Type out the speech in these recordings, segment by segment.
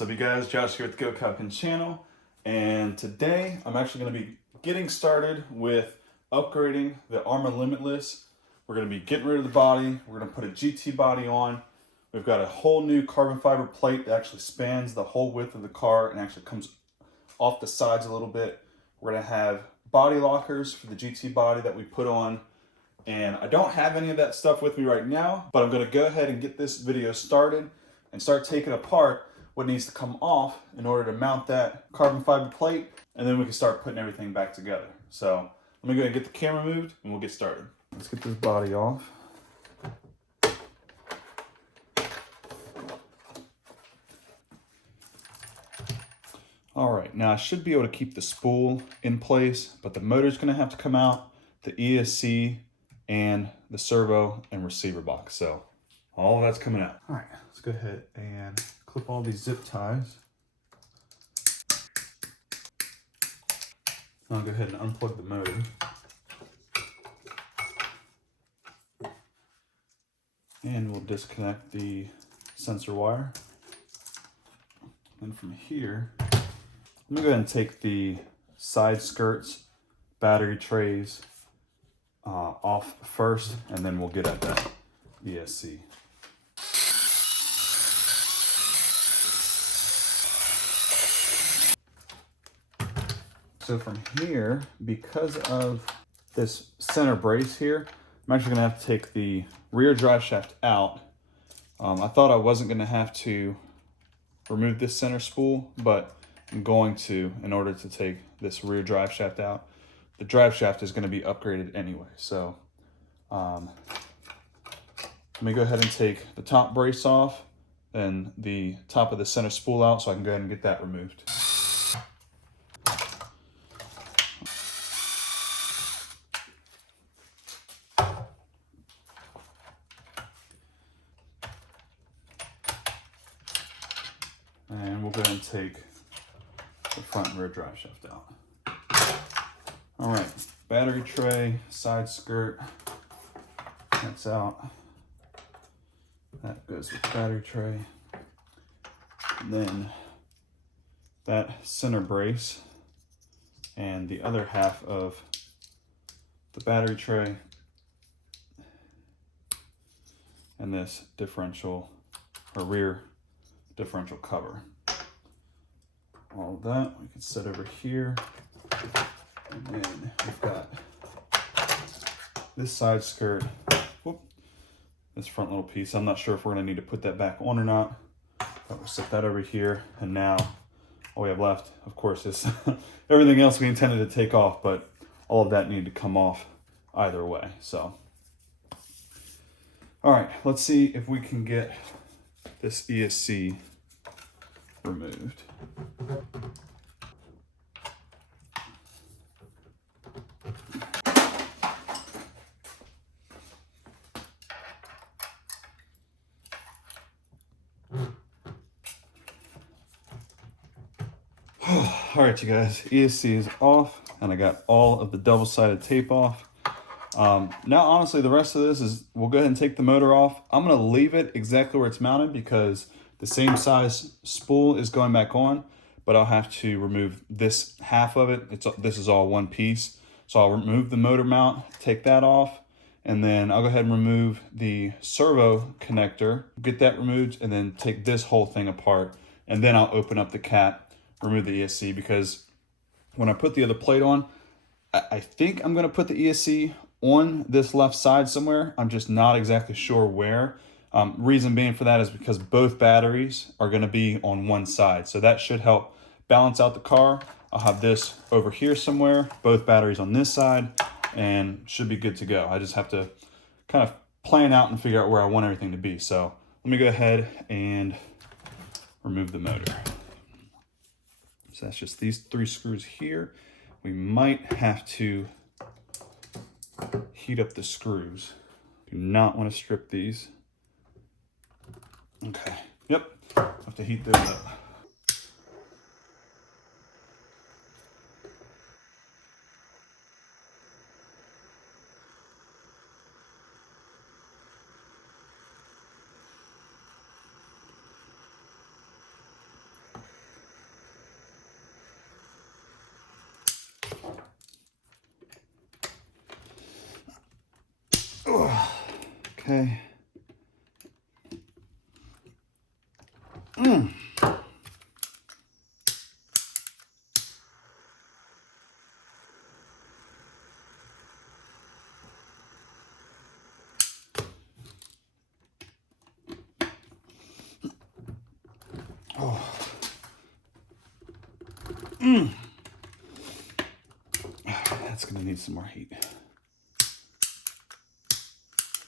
What's up you guys, Josh here with the GoKaioken channel, and today I'm actually going to be getting started with upgrading the Arrma Limitless. We're going to be getting rid of the body, we're going to put a GT body on. We've got a whole new carbon fiber plate that actually spans the whole width of the car and actually comes off the sides a little bit. We're going to have body lockers for the GT body that we put on, and I don't have any of that stuff with me right now, but I'm going to go ahead and get this video started and start taking apart what needs to come off in order to mount that carbon fiber plate, and then we can start putting everything back together. So let me go ahead and get the camera moved and we'll get started. Let's get this body off. All right, now I should be able to keep the spool in place, but the motor's gonna have to come out, the ESC, and the servo and receiver box. So all of that's coming out. All right, let's go ahead and clip all these zip ties. I'll go ahead and unplug the motor. And we'll disconnect the sensor wire. And from here, I'm gonna go ahead and take the side skirts, battery trays off first, and then we'll get at that ESC. So from here, because of this center brace here, I'm actually gonna have to take the rear drive shaft out. I thought I wasn't gonna have to remove this center spool, but I'm going to in order to take this rear drive shaft out. The drive shaft is gonna be upgraded anyway. So let me go ahead and take the top brace off and the top of the center spool out so I can go ahead and get that removed. And we'll go ahead and take the front and rear drive shaft out. All right, battery tray, side skirt, that's out. That goes with the battery tray. And then that center brace and the other half of the battery tray and this differential or rear differential cover. All of that we can set over here. And then we've got this side skirt, this front little piece. I'm not sure if we're gonna need to put that back on or not, but we'll set that over here. And now all we have left, of course, is everything else we intended to take off, but all of that needed to come off either way. So, all right, let's see if we can get this ESC removed. All right, you guys, ESC is off, and I got all of the double-sided tape off. Now, honestly, the rest of this is, we'll go ahead and take the motor off. I'm gonna leave it exactly where it's mounted because the same size spool is going back on, but I'll have to remove this half of it. This is all one piece. So I'll remove the motor mount, take that off, and then I'll go ahead and remove the servo connector, get that removed, and then take this whole thing apart. And then I'll open up the cap, remove the ESC, because when I put the other plate on, I think I'm gonna put the ESC on this left side somewhere. I'm just not exactly sure where. Reason being for that is because both batteries are gonna be on one side. So that should help balance out the car. I'll have this over here somewhere, both batteries on this side, and should be good to go. I just have to kind of plan out and figure out where I want everything to be. So let me go ahead and remove the motor. So that's just these 3 screws here. We might have to heat up the screws. Do not want to strip these. Okay, yep, have to heat those up. Okay. Oh. That's gonna need some more heat.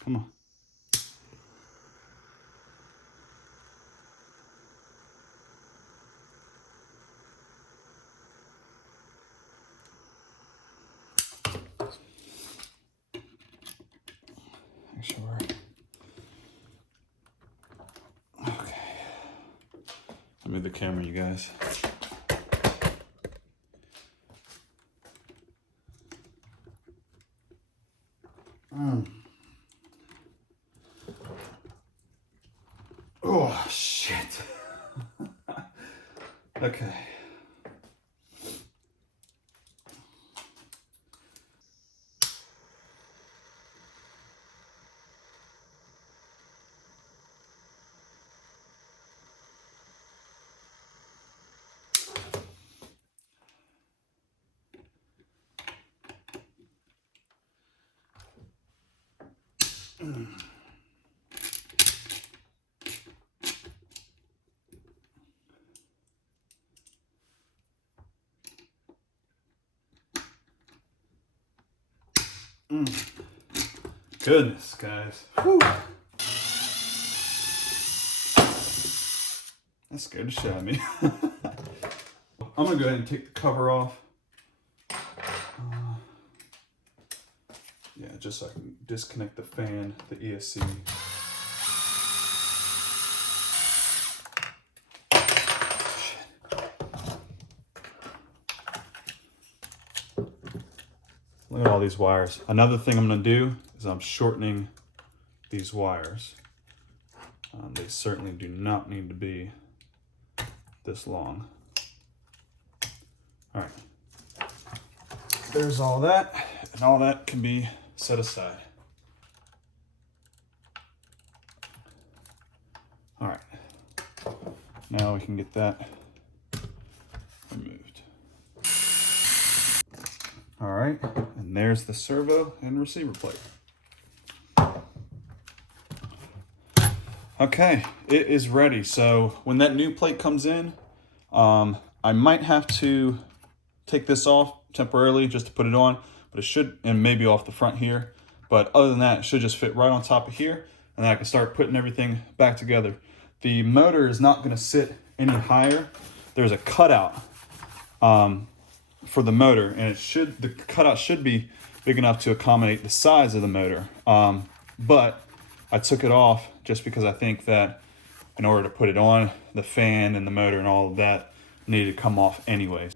Come on. Make sure. Okay. Let me move the camera, you guys. Oh, shit. Okay. Goodness, guys. Whew. That scared the shit out of me. I'm gonna go ahead and take the cover off. Yeah, just so I can disconnect the fan, the ESC. Look at all these wires. Another thing I'm gonna do is I'm shortening these wires. They certainly do not need to be this long. All right, there's all that, and all that can be set aside. All right, now we can get that removed. All right, and there's the servo and receiver plate. Okay, it is ready. So when that new plate comes in, I might have to take this off temporarily just to put it on, but it should, and maybe off the front here. But other than that, it should just fit right on top of here, and then I can start putting everything back together. The motor is not gonna sit any higher. There's a cutout for the motor, and the cutout should be big enough to accommodate the size of the motor. But I took it off just because I think that in order to put it on, the fan and the motor and all of that needed to come off anyways.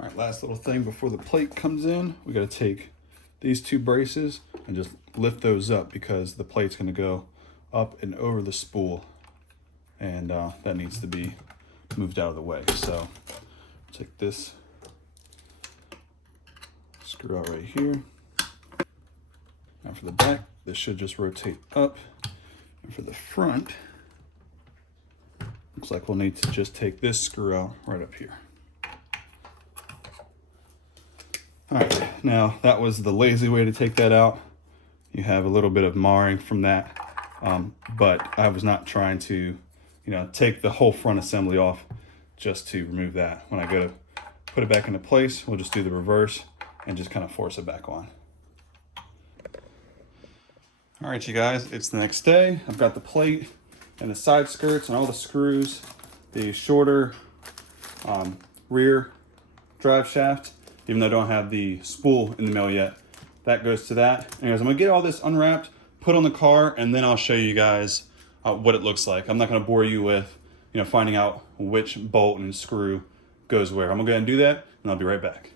All right, last little thing before the plate comes in, we gotta take these two braces and just lift those up because the plate's gonna go up and over the spool, and that needs to be moved out of the way. So take this screw out right here. Now for the back, this should just rotate up. And for the front, looks like we'll need to just take this screw out right up here. All right, now that was the lazy way to take that out. You have a little bit of marring from that, but I was not trying to, take the whole front assembly off just to remove that. When I go to put it back into place, we'll just do the reverse and just kind of force it back on. All right, you guys, it's the next day. I've got the plate and the side skirts and all the screws, the shorter rear drive shaft, even though I don't have the spool in the mail yet. That goes to that. Anyways, I'm gonna get all this unwrapped, put on the car, and then I'll show you guys what it looks like. I'm not gonna bore you with, finding out which bolt and screw goes where. I'm gonna go ahead and do that, and I'll be right back.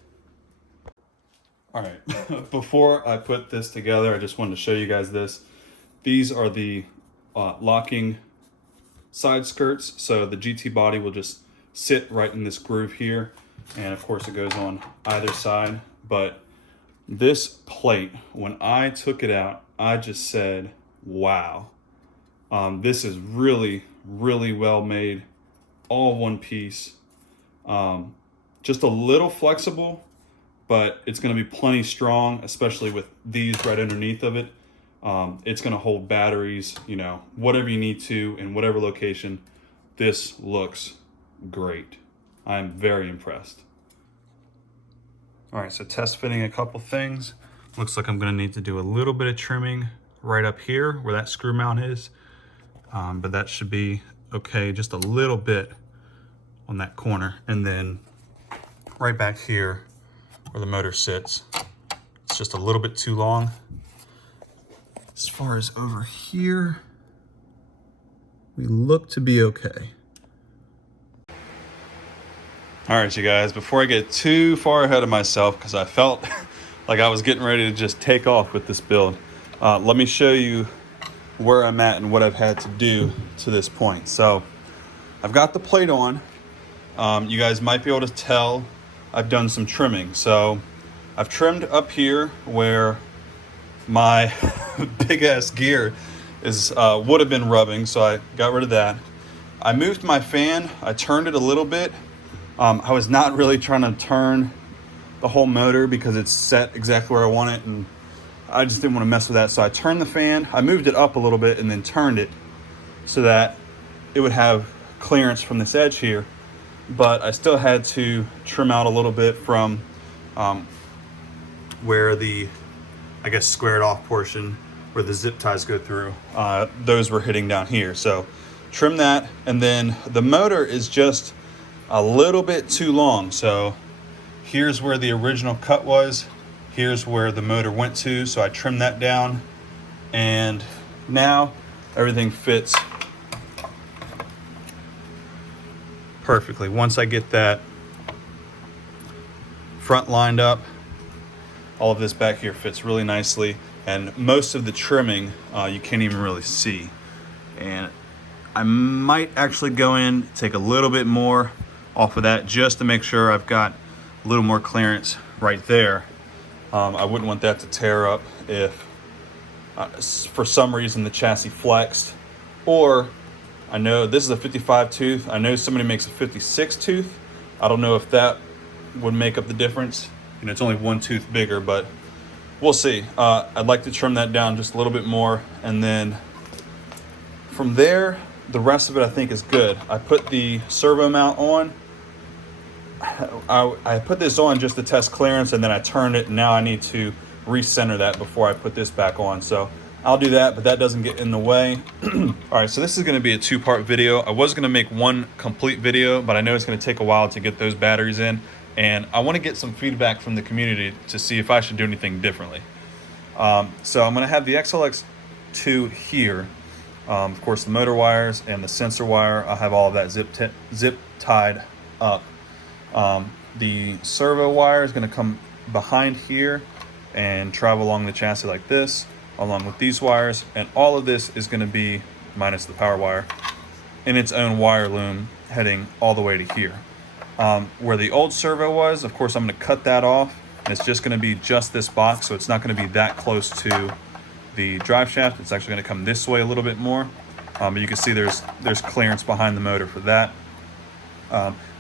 All right, before I put this together, I just wanted to show you guys this. These are the locking side skirts. So the GT body will just sit right in this groove here. And of course it goes on either side, but This plate, when I took it out, I just said, wow. This is really, really well made, all one piece. Just a little flexible, but it's gonna be plenty strong, especially with these right underneath of it. It's gonna hold batteries, you know, whatever you need to in whatever location. This looks great. I'm very impressed. All right, so test fitting a couple things. Looks like I'm gonna need to do a little bit of trimming right up here where that screw mount is. But that should be okay, just a little bit on that corner. And then right back here where the motor sits, it's just a little bit too long. As far as over here, we look to be okay. All right, you guys, before I get too far ahead of myself, because I felt like I was getting ready to just take off with this build, let me show you where I'm at and what I've had to do to this point. So I've got the plate on. You guys might be able to tell I've done some trimming. So I've trimmed up here where my big ass gear is would have been rubbing, so I got rid of that. I moved my fan, I turned it a little bit. I was not really trying to turn the whole motor because it's set exactly where I want it, and I just didn't want to mess with that. So I turned the fan, I moved it up a little bit and then turned it so that it would have clearance from this edge here. But I still had to trim out a little bit from where the, I guess, squared off portion where the zip ties go through. Those were hitting down here. So trim that, and then the motor is just a little bit too long. So here's where the original cut was. Here's where the motor went to. So I trimmed that down, and now everything fits perfectly. Once I get that front lined up, all of this back here fits really nicely, and most of the trimming you can't even really see. And I might actually go in, take a little bit more off of that just to make sure I've got a little more clearance right there. I wouldn't want that to tear up if for some reason the chassis flexed, or I know this is a 55 tooth. I know somebody makes a 56 tooth. I don't know if that would make up the difference. You know, it's only one tooth bigger, but we'll see. I'd like to trim that down just a little bit more, and then from there, the rest of it I think is good. I put the servo mount on. I put this on just to test clearance, and then I turned it, and now I need to recenter that before I put this back on. So I'll do that, but that doesn't get in the way. All right, so this is gonna be a two-part video. I was gonna make one complete video, but I know it's gonna take a while to get those batteries in, and I wanna get some feedback from the community to see if I should do anything differently. So I'm gonna have the XLX2 here. Of course, the motor wires and the sensor wire, I'll have all of that zip tied up. The servo wire is going to come behind here and travel along the chassis like this, along with these wires, and all of this is going to be, minus the power wire, in its own wire loom heading all the way to here. Where the old servo was, of course, I'm going to cut that off, and it's just going to be just this box, so it's not going to be that close to the drive shaft. It's actually going to come this way a little bit more, but you can see there's clearance behind the motor for that.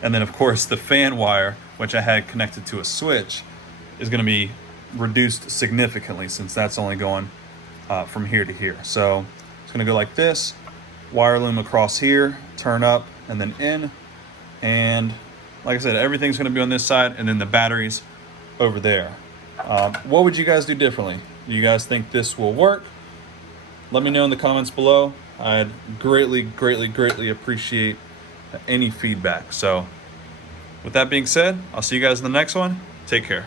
And then of course the fan wire, which I had connected to a switch, is going to be reduced significantly since that's only going from here to here. So it's going to go like this, wire loom across here, turn up and then in, and like I said, everything's going to be on this side, and then the batteries over there. What would you guys do differently? Do you guys think this will work? Let me know in the comments below. I'd greatly appreciate any feedback. So with that being said, I'll see you guys in the next one. Take care.